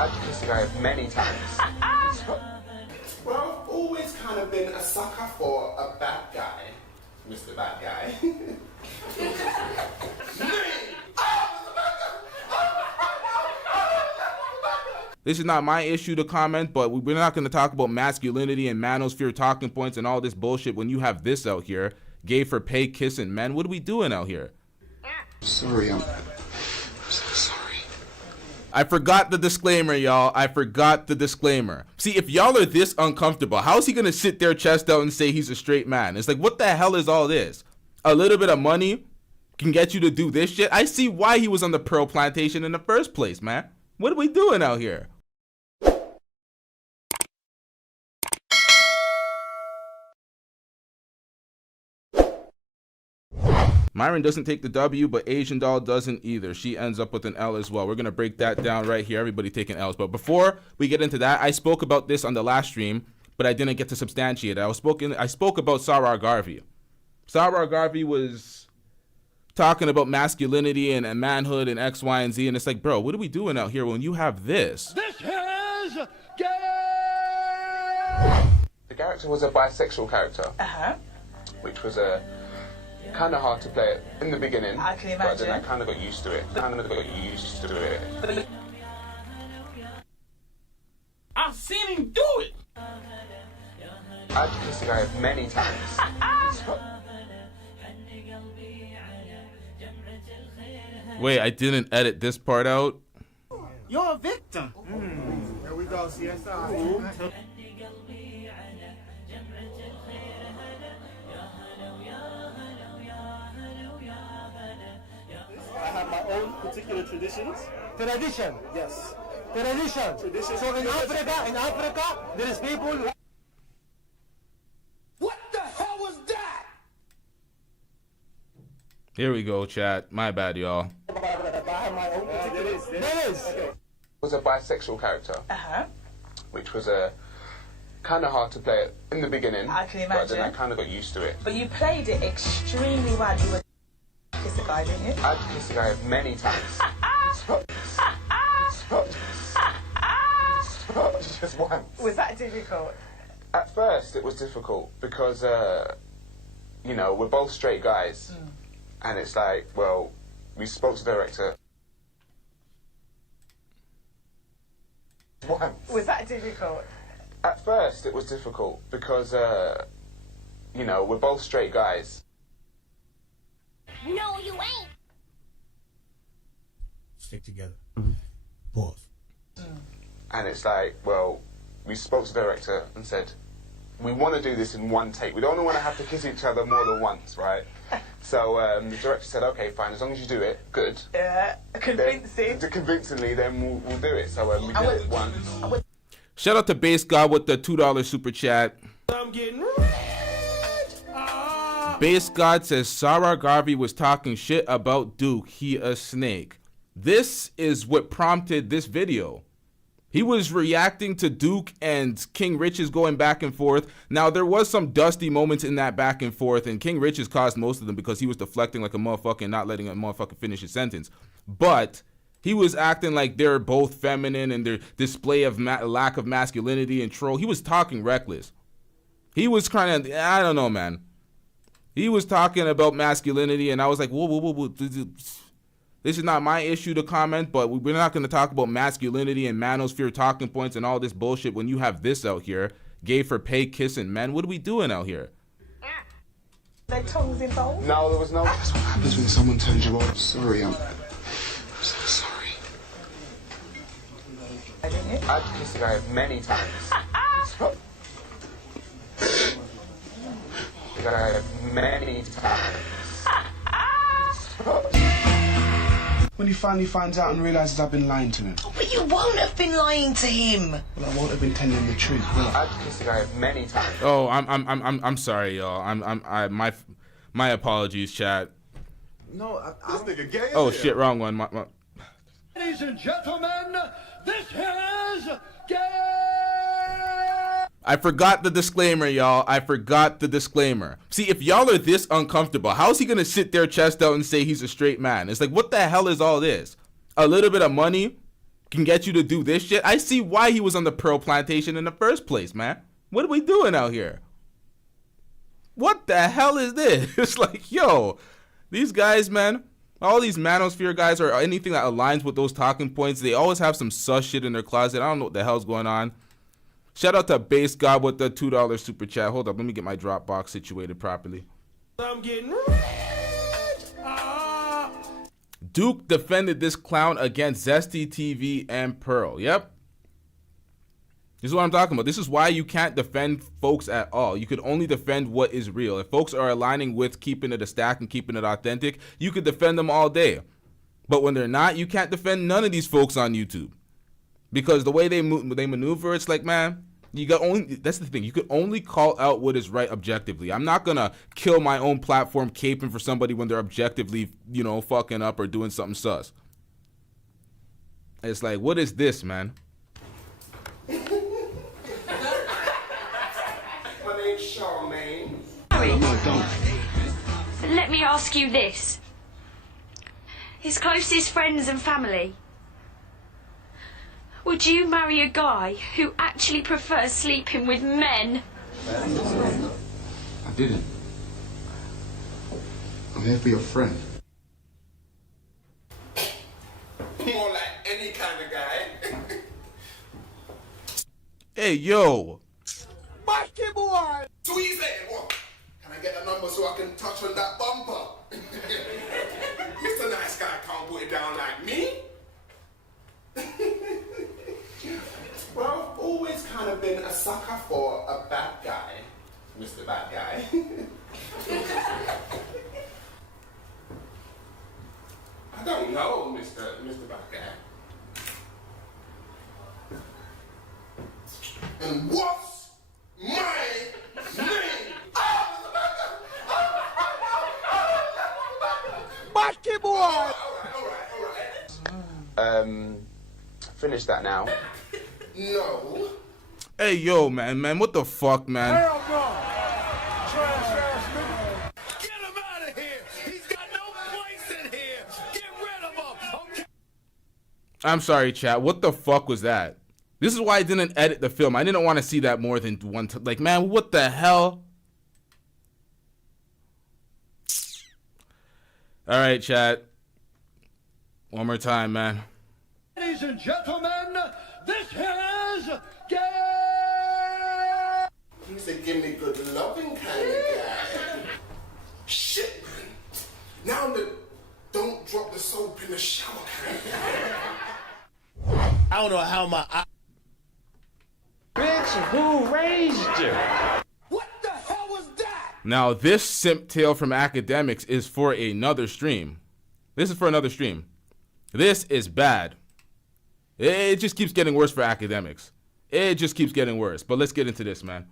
I've kissed a guy many times. Well, I've always kind of been a sucker for a bad guy, Mr. Bad Guy. This is not my issue to comment, but we're not going to talk about masculinity and manosphere talking points and all this bullshit when you have this out here. Gay for pay, kissing men. What are we doing out here? Sorry, I'm so sorry. I forgot the disclaimer, y'all. I forgot the disclaimer. See, if y'all are this uncomfortable, how is he going to sit there chest out and say he's a straight man? It's like, what the hell is all this? A little bit of money can get you to do this shit? I see why he was on the Pearl Plantation in the first place, man. What are we doing out here? Myron doesn't take the W, but Asian Doll doesn't either. She ends up with an L as well. We're going to break that down right here. Everybody taking L's. But before we get into that, I spoke about this on the last stream, but I didn't get to substantiate it. I spoke about Sarah Garvey. Sarah Garvey was talking about masculinity and manhood and X, Y, and Z. And it's like, bro, what are we doing out here when you have this? This is gay! The character was a bisexual character, which was a kind of hard to play it in the beginning. I can imagine. But then I kind of got used to it. I've seen him do it! I've kissed a guy many times. Wait, I didn't edit this part out. You're a victim. There we go, CSI. I have my own particular traditions. Tradition? Yes. Tradition. Tradition. So in Africa, there is people who... What the hell was that? Here we go, chat. My bad, y'all. I have my own particular... There is. Okay. Was a bisexual character, which was a kind of hard to play it in the beginning. I can But then I imagine. kind of got used to it. But you played it extremely well. You were kiss a guy, didn't you? I've kissed a guy many times. Just once. Was that difficult? At first, it was difficult because, you know, we're both straight guys. And it's like, well, we spoke to the director. Once. Was that difficult? At first, it was difficult because, you know, we're both straight guys. No, you ain't. Stick together. Pause. And it's like, well, we spoke to the director and said, we want to do this in one take. We don't want to have to kiss each other more than once, right? So the director said, okay, fine, as long as you do it, good. Yeah, convincing. Convincingly, then we'll do it. So we did it once. Shout out to Base God with the $2 super chat. I'm getting rich! Base God says Sarah Garvey was talking shit about Duke. He a snake. This is what prompted this video. He was reacting to Duke and King Rich's going back and forth. Now, there was some dusty moments in that back and forth, and King Rich's caused most of them because he was deflecting like a motherfucker and not letting a motherfucker finish his sentence. But he was acting like they're both feminine and their display of lack of masculinity and troll. He was talking reckless. He was kind of, I don't know, man. He was talking about masculinity, and I was like, whoa. This is not my issue to comment, but we're not going to talk about masculinity and manosphere talking points and all this bullshit when you have this out here. Gay for pay, kissing men. What are we doing out here? Their tongues involved? No, there was no... That's what happens when someone turns you off. Sorry, I'm so sorry. Didn't you? I've kissed a guy many times. Many times. When he finally finds out and realises I've been lying to him. But you won't have been lying to him. Well, I won't have been telling him the truth, will I? I've kissed a guy many times. Oh, I'm sorry, y'all. My apologies, chat. No, This nigga gay as Oh hell. shit, wrong one. Ladies and gentlemen, this is gay! I forgot the disclaimer, y'all. I forgot the disclaimer. See, if y'all are this uncomfortable, how is he gonna sit there chest out and say he's a straight man? It's like, what the hell is all this? A little bit of money can get you to do this shit, I see why he was on the Pearl Plantation in the first place, man. What are we doing out here? What the hell is this? It's like, yo, these guys, man, all these manosphere guys or anything that aligns with those talking points, they always have some sus shit in their closet. I don't know what the hell's going on. Shout out to Base God with the $2 super chat. Hold up, let me get my Dropbox situated properly. I'm getting rich. Duke defended this clown against Zesty TV and Pearl. Yep. This is what I'm talking about. This is why you can't defend folks at all. You could only defend what is real. If folks are aligning with keeping it a stack and keeping it authentic, you could defend them all day. But when they're not, you can't defend none of these folks on YouTube. Because the way they maneuver, it's like, man, you got only, that's the thing. You could only call out what is right objectively. I'm not going to kill my own platform caping for somebody when they're objectively, you know, fucking up or doing something sus. It's like, what is this, man? My name's Charmaine. Let me ask you this. His closest friends and family. Would you marry a guy who actually prefers sleeping with men? I didn't. I'm here for your friend. More like any kind of guy. Hey, yo. Mikey boy! Tweezy! What? Can I get the number so I can touch on that bumper? Mr. Nice Guy can't put it down like me. Well, I've always kind of been a sucker for a bad guy, Mr. Bad Guy. I don't know, Mr. Bad Guy. And what's my name? Mikey boy! All right. Finish that now. No. Hey, yo, man, what the fuck, man? Hell no! Trash ass nigga. Get him out of here! He's got no place in here! Get rid of him! Okay. I'm sorry, chat. What the fuck was that? This is why I didn't edit the film. I didn't want to see that more than one time. Like, man, what the hell? All right, chat. One more time, man. Ladies and gentlemen, this is Gay! He's a give me good loving kind of guy. Shit, man. Now I'm the don't drop the soap in the shower kind of guy. I don't know how my... Bitch, who raised you? What the hell was that? Now, this simp tale from academics is for another stream. This is for another stream. This is bad. It just keeps getting worse for academics. It just keeps getting worse. But let's get into this, man.